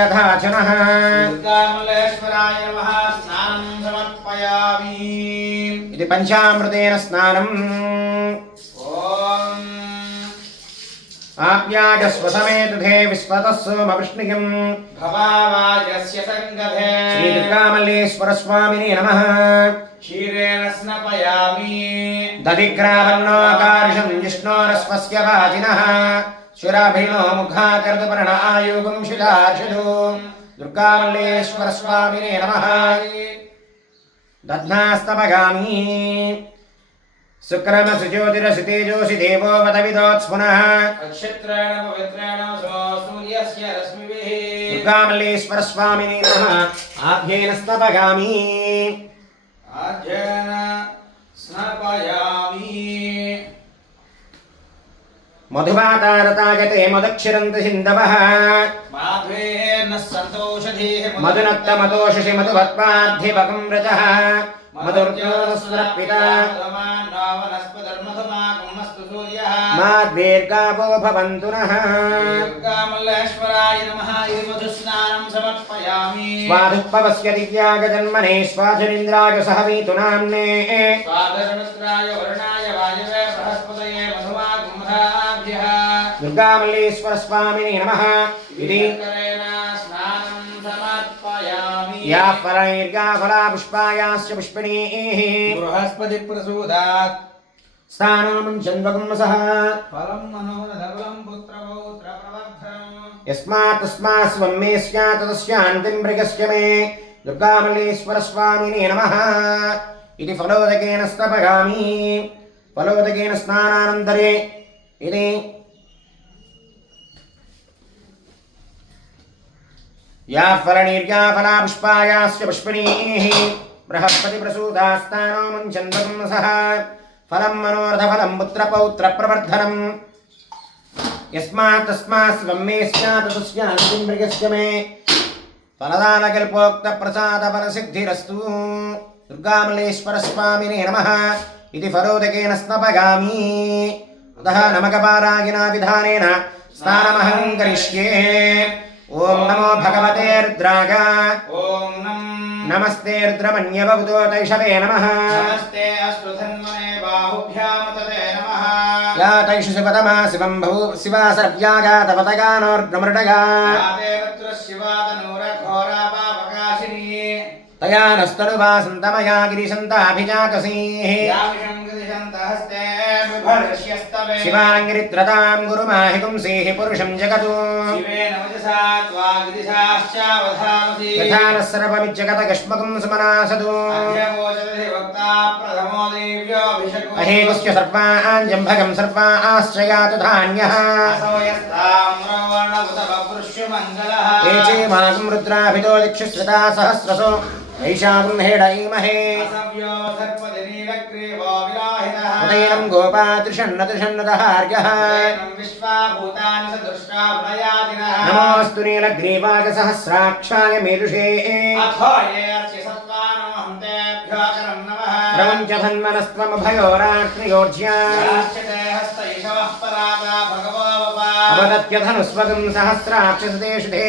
यथाचनः दुर्गामलेश्वराय नमः। स्नानं समर्पयामि। इति पञ्चामृतेन स्नानम् ॐ आप्याजस्वसमेतथे विस्वतस्वमविष्णिकम् भवावाजस्य सङ्गधे। श्रीदुर्गामल्लेश्वरस्वामिने नमः। क्षीरेण स्नपयामि। दधिग्रामन्नाकारिषम् जिष्णोरस्वस्य वाचिनः। శురాభినో ముఖాకర్దుపర్ణ ఆయుగం శిలార్షదు. దుర్గామల్లేశ్వర స్వామినే నమః. దధ్నాస్తమగామి. శుక్రమసు జ్యోతిరసి తేజోసి దేవో వదవిదోత్స్పునః నక్షత్రేణ పవిత్రేణ సో సూర్యస్య రశ్మిభిః. దుర్గామల్లేశ్వర స్వామిని నమః. ఆభ్యేన స్తపగామి ఆజ్ఞేన మధువాతారతాయతే మధుక్షిరంతి సింధవః మాధ్వేర్న సంతోషధీః మధునక్తమతోషి మధుభత్వాధ్యపకం రజః మధుర్యోస్వరపిత వనస్పతిర్మధుమాకమస్తు సూర్యః మాద్వేర్గావో భవంతు నః దుర్గామల్లేశ్వరాయ నమః ఇది మధుస్నానం దుర్గామల్లేశ్వర స్వామిని నమః. ఇది యా ఫలైర్గా ఫలా పుష్పాయాశ్చ పుష్పిణీః బృహస్పతి ప్రసూదాత్ స్థానం చంద్వకం సహ ఫలం మనోరధబలం పుత్రపౌత్ర ప్రవర్ధనం. యస్మాత్ తస్మాత్ స్వం మే స్యాత్ తస్యాంతిం మృగస్య మే. దుర్గామల్లేశ్వర స్వామిని నమః. ఇది ఫలోదకేన స్తపగామి. ఫలోదకేన స్నానానంతరే. ఇది యా ఫలనీర్యా ఫలా పుష్పాయాశ్చ పుష్పిణీః బృహస్పతి ప్రసూదాస్తానో ముంచందం సహ. ఫలం మనోరథ ఫలం పుత్ర పౌత్ర ప్రవర్ధనం యస్మాత్ తస్మాత్ స్వం మే స్యాత్ తస్యాంతిం మృగస్య మే. ఫలదానకల్పోక్త ప్రసాద ఫలసిద్ధిరస్తు దుర్గామలేశ్వర స్వామినే నమ. ఇది ఫలోదకేన స్నపగామి. అతః నమకపారాగినా విధానేన స్నానమహం కరిష్యే. ओम नमो भगवते रुद्राय। ॐ नमस्ते नमः। नमस्ते अस्तु नमः। या तैषु शिवतमा शिवं शिवा सर्व्यागातपतगानोर्द्रमृडगा तया नस्तनुवा सन्तमया गिरिशन्ताभिजातसीः हस्ते। శివాతనూర ఘోరా పాపకాశిని తయా నస్తనువా సంతమయా గిరిశంతాభిజాతసీః యామిషం గదిశంత హస్తే బిభర్ష్యస్తవే శివాంగిరిద్రతాం గురుమాహిగుంసీః పురుషం జగతు శివేన వచసా త్వాగిదిశాశ్చావధామసి యథానः సర్వమిజ్జగతగష్మకం సుమనాసతు అధ్యవోచతి तैनं गोपा तृषन्न तृषन्नदहार्यः नमोऽस्तु नीलग्रीवाचसहस्राक्षाय मेरुषे। प्रवञ्च धन्मनस्त्वमभयोरार्त्रियोर्ज्यामदत्यधनुस्वगं सहस्राक्षसदेशुधे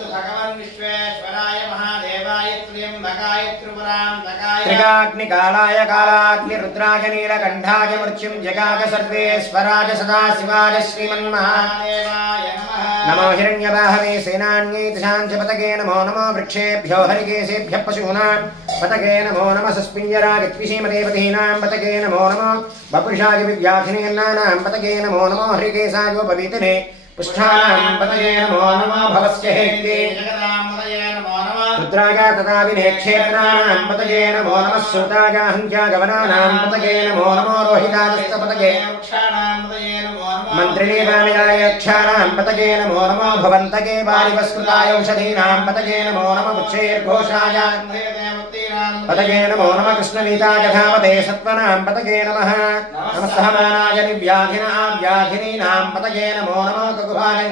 సహస్రాక్షాయ మేరుషే ప్రపంచధన్మనస్త్వమభయోరాత్రియోజ్యా అవదత్యధనుస్వగం సహస్రాక్షసదేశుధే నిత్యం ధనక్కపర్దినామశల్యో బాణవాగం వద యాదేహేతరమేర్హష్టమహస్తే బభూవతే ధనుః నమస్తే స్వాయుధాయానాతదాగ విష్ణవే పరితే ధన్మనో హేతరస్మాన్ వృణక్తి విశ్వతః శంభవే నమః త్రికాగ్నికాలాయ కాలాగ్నిరుద్రాయ నీలకంఠాయ మృత్యుం జగాగ సర్వేశ్వరాయ సదాశివాయ శ్రీమన్మహాదేవాయ నమో హిరణ్యబాహవే సేనాన్యై శాంతిపతకే నమో रुद्राया तदा विनेक्षेत्राणाम् पतये नमो नमः श्रुताया हन्त्या गमनानाम् पतये नमो नमो रोहितास्तपतये मन्त्रिणीरामिदायक्षाणाम् पतये नमो नमो भवन्तके वारिवस्कृतायौषधीनाम् पतये नमो नम उच्चैर्घोषाय पतगे नमो नम कृष्णवीताय धामते सत्त्वनाम् पतगे नमः नमस्तहमानाय निव्याधिना व्याधिनीनाम् पतगे नमो नमो ककुभाय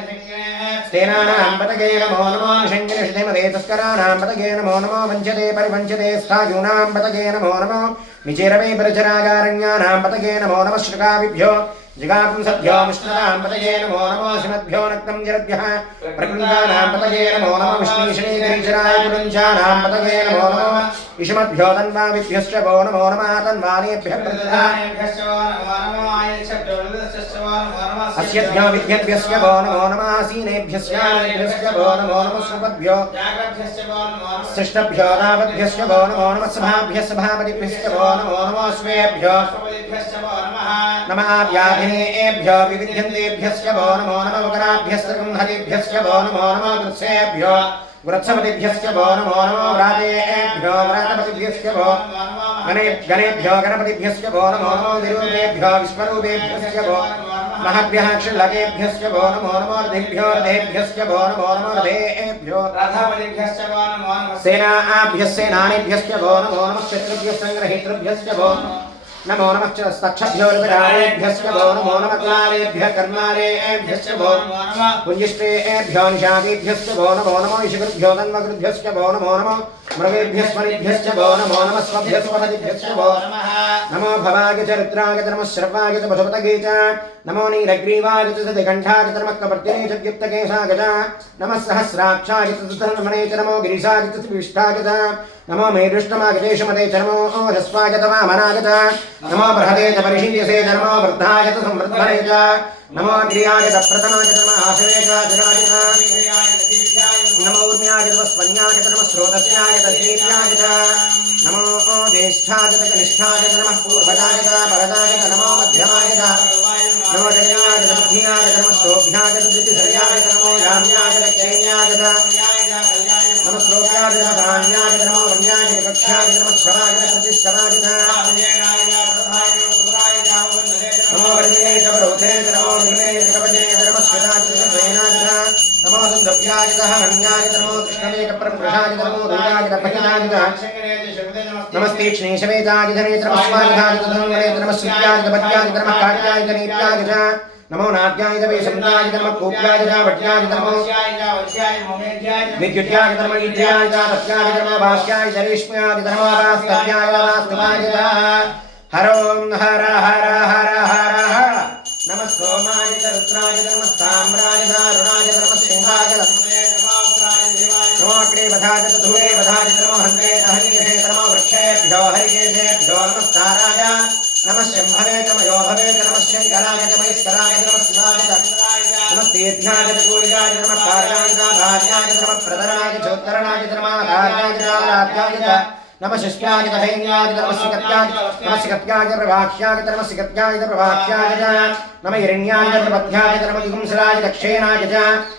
స్నేనానాం పతగే నమో నమో నిషంగిరిషిమదే తస్కరానాం పతగే నమో నమో వంచతే పరివంచతే స్థాయూనాం పతగే నమో నమో విచిరమే పరిచరాగారణ్యానాం పతగే నమో నమ శ్రుకావిభ్యో జిగాపుంసభ్యో విష్ణునాం పతగే నమో నమో శ్రీమద్భ్యో నక్తం జరభ్య ప్రకృతానాం పతగే నమో నమో విష్ణీషణీకరీచరాయ పురంజానాం పతగే నమో నమో తన్వానేభ్య ప్రతిదానేభ్యశ్చ నమో अस्यभ्यो विद्यद्भ्यस्य वो नमो नमः वो नमो नमः। वो नमो नमः। सभाभ्यः सभापतिभ्यश्च वो नमो नमो। स्वेभ्यो नमः। व्याधिनेभ्यो विविध्यन्तेभ्यश्च वो नमो नमः। मकराभ्यस्त्रिगुंहरेभ्यश्च वो नमो नमः। कृत्सेभ्यो वृत्सपतिभ्यश्च वो नमो नमो। व्रातेभ्यो व्रातपतिभ्यश्च वो गणे गणेभ्यो गणपतिभ्यश्च वो नमो नमो। विरूपेभ्यो विश्वरूपेभ्यश्च वो महद्भ्यः क्षलकेभ्यश्च भो नमो नमोर्धेभ्योर्धेभ्यश्च भो नमो नमोर्धेभ्यो रथबलिभ्यश्च भो नमो सेनाभ्यः सेनानिभ्यश्च भो नमो नमः शत्रुभ्यः सङ्ग्रहीतृभ्यश्च भो नमो नमः च स्तक्षभ्यो विरारेभ्यश्च वो नमो नमः पुञ्जिष्टेभ्यो निषादेभ्यश्च वो नमो नमो तन्वकृभ्यश्च वो नमो नमो वो नमो नमः नमो भवाय नमः शर्वाय च पशुपतये च नमो नीलग्रीवाय च नमः कपर्दिने च च नमः नमो गिरिशाय च नमो मे दृष्टमागतेषुमते चर्मो ओधस्वायत वामनायत नमो बृहते च परिषीयसे धर्मो वृद्धायत संवृद्धरे च। नमो गिरियाय च प्रथमाय च नमः आशवे च जनाय च नमो ऊर्म्याय च स्वन्याय च नमः स्रोतस्याय च दीप्याय च नमो ज्येष्ठाय च कनिष्ठाय च नमः पूर्वजाय च परदाय च नमो मध्यमाय च नमो जन्याय च बुद्धियाय च नमः शोभ्याय च धृतिसर्याय च नमो याम्याय च क्षेम्याय च नमः श्रोत्याय च नमः धान्याय च नमो वन्याय च कक्षाय च नमः नमो सुन्दभ्याजितः नमो। नाद्यायितवेशन्ताजितमः कोप्याजित हरों हर हर हर हर हर नमः सोमाय च रुद्राय च नमः ताम्राय च अरुणाय च नमः सिंहाय च नमो अग्रे वधाय च धूरे वधाय च नमो हन्त्रे च हनिकेशे च नमो वृक्षेभ्यो हरिकेशेभ्यो नमस्ताराय नमः शम्भवे च मयो भवे च नमः शङ्कराय च महेश्वराय च नमः शिवाय च नमस्तेभ्याय च गौर्याय च नमः कार्याय च भार्याय च नमः प्रधनाय च चोत्तरणाय च नमः कार्याय च आराध्याय च नम शिष्यागित हैन्यागित नमस्य गत्यागित नमस्य गत्यागित प्रभाक्ष्यागित नमस्य गत्यागित प्रभाक्ष्यागित नम हिरण्यागित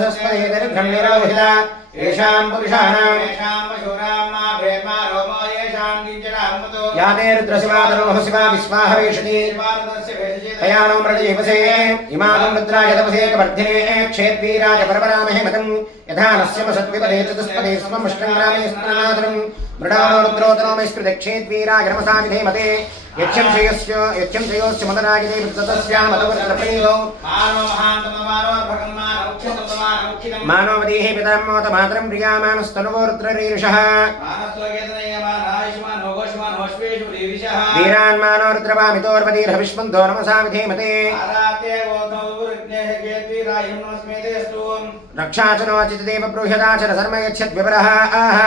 अन्तःस्पदे दरिद्रण्यरोहिता येषां पुरुषाणां याते रुद्रशिवातनोः शिवा विस्वाह वेषति तया नो मृगजीवसे इमानं रुद्राय तपसे कवर्धिने क्षेत्वीराय परपरामहे मतं यथा नस्य सत्विपदे चतुष्पदे स्वमष्टङ्ग्रामे स्नानादरं मृडानो रुद्रोतनो मे स्मृतक्षेत्वीराय नमसा विधेमते यक्षं श्रेयस्य यक्षं श्रेयोस्य मदनागिने वृत्तस्या मदवर्त्रप्रेयो मानवदेहे पितामोत मातरं प्रियामानस्तनुवो रुद्ररीर्षः वीरान्मानो रुद्रवामितोर्वदीर्हविष्मन्तो नमसा विधेमते रक्षाचनोचितदेव ब्रूह्यदाचन शर्म यच्छद्विपरः आह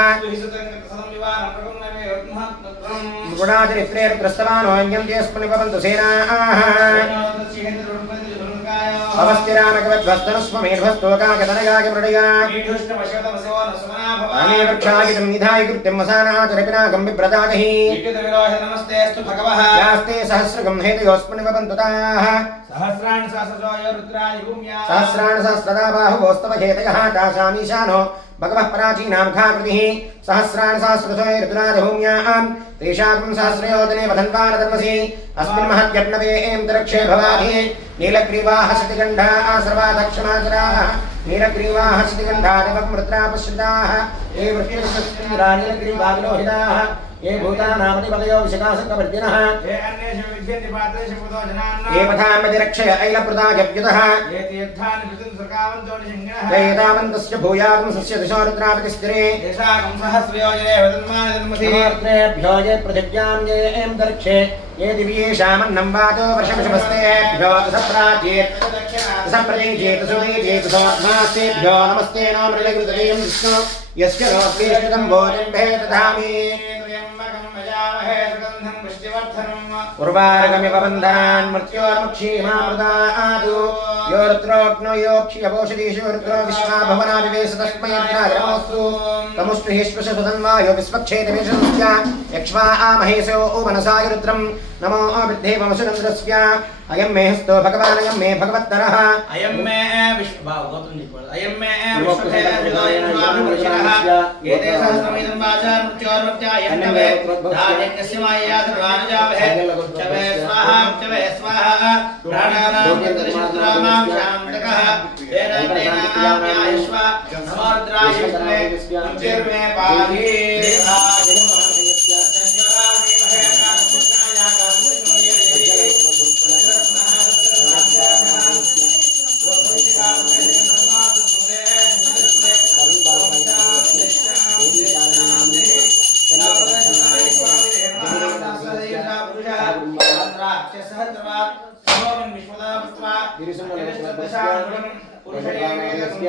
गुणाचरित्रे रुद्रस्तवानोऽन्यन्त्यस्मनि भवन्तु सेना आह అవస్థిరామకవద్వస్తనుస్మమేర్భస్తోకాకతనగాయ మృడయా कामेवक्षागितं भगवः। यास्ते सहस्रगम्हेतयोस्पुनिवपन्तुताः सहस्राणि सहस्रजो यो रुद्राणि सहस्रयोजने वधन्वानधर्मसि। अस्मिन् महत्यर्णवे एम् तिरक्षे भवाभिः नीलग्रीवाः सतिगण्ढाः सर्वाधक्षमाचराः नीलग्रीवाः स्निगन्धादिवक्मृत्रापश्रिताः ये वृत्तिरानीलग्रीवाग्लोहिताः ये भूतानामतिपदयो विशकासकवर्जिनः ये पथामतिरक्षय ऐलप्रदाजव्युतः। ये एतावन्तस्य भूयागंसस्य दिशो रुद्रापतिस्थिरे। ये पृथिव्यां ये एँ दर्क्षे ये दिवीशामन्नं वातो वर्षमशमस्तेभ्यो सप्राचेत् सम्प्रतिञ्चेतसुमयचेतसोऽत्मास्तेभ्यो नमस्ते नो मृगकृतलीं विष्णु। यस्य रोग्रीष्टं भोजन्भे दधामि उर्वारगमिव बन्धनान् मृत्योर्मुक्षीमामृतात् यो रुद्रो विश्वा भवनाभिवेश तमुष्टु ह्यश्वशतु तन्वायो विश्वक्षेतमेषस्य आमहेशो ओ मनसाय रुद्रं नमो वृद्धे वंशनन्द्रस्य अयं मे हस्तो भगवान् अयं मे भगवत्तरः। अयं मे अयं मे सहस्रमिदं वाचा मृत्योर्मृत्या यज्ञस्य जामहे चवे स्वाहा चवे स्वाहा। प्राणानाम दर्शनाम शांतकः एनानेनाम याहिष्वा नमोद्रायिष्णे चिर्मे पाहि आहिष्वा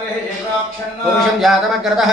पुरुषं जातमग्रतः